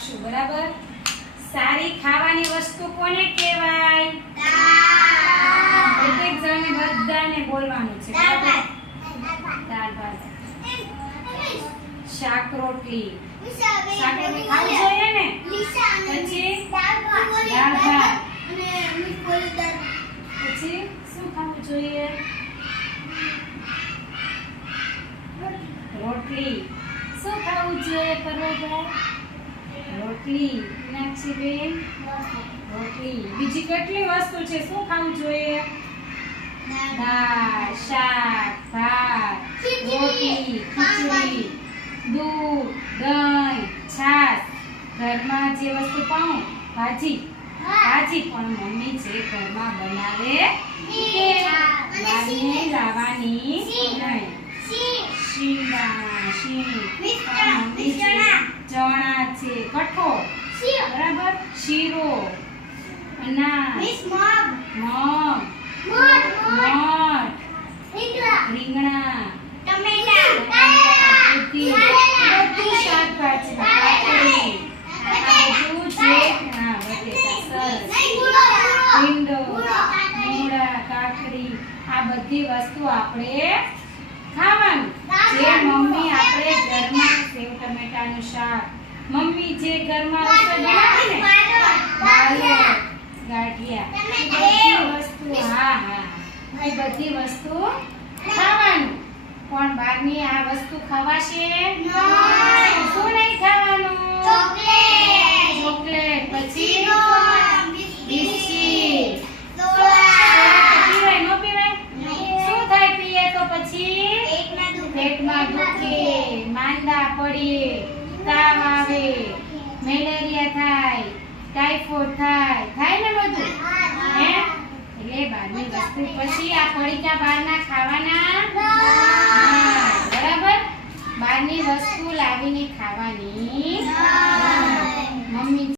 આપશું બરાબર સારી ખાવાની વસ્તુ કોને કહેવાય એક એક જણે બધાને બોલવાનું છે બરાબર દાળ ભાત શાક રોટલી ખાવું જોઈએ ને પછી દાળ ભાત પછી શું ખાવું જોઈએ રોટલી શું ખાવું જોઈએ પર્વતભાઈ રોટલી મીનાક્ષીબેન રોટલી બીજી કેટલી વસ્તુ છે શું ખાવું જોઈએ દાળ શાક ભાત રોટલી ખીચડી દૂધ દહીં છાશ ઘરમાં જે વસ્તુ પાઉં ભાજી પણ મમ્મી જે ઘરમાં બનાવે બહારની લાવવાની નહીં ચણા છે કઠોળ બરાબર શીરો અનાજ મગ રીંગણા બધું શાકભાજી ભીંડો મૂળા કાકડી આ બધી વસ્તુ આપણે ખાવાનું જે મમ્મી આપણે ઘરમાં સેવ ટમેટાનું શાક મમ્મી જે ઘરમાં રસોઈ બનાવે ને ગાંઠિયા બધી વસ્તુ એ બધી વસ્તુ ખાવાનું પણ બહારની આ વસ્તુ ખવાશે શું નહીં ખાવાનું ચોકલેટ પછી બિસ્કિટ પીવાય ન પીવાય શું થાય પીએ તો પછી પેટમાં દુખે માંદા પડીએ તાવ આવે મેલેરિયા થાય ટાઇફોઇડ થાય ને બધું હે એટલે બહારની વસ્તુ પછી આ પડીકા બહારના ખાવાના બરાબર બહારની વસ્તુ લાવીને ખાવાની મમ્મી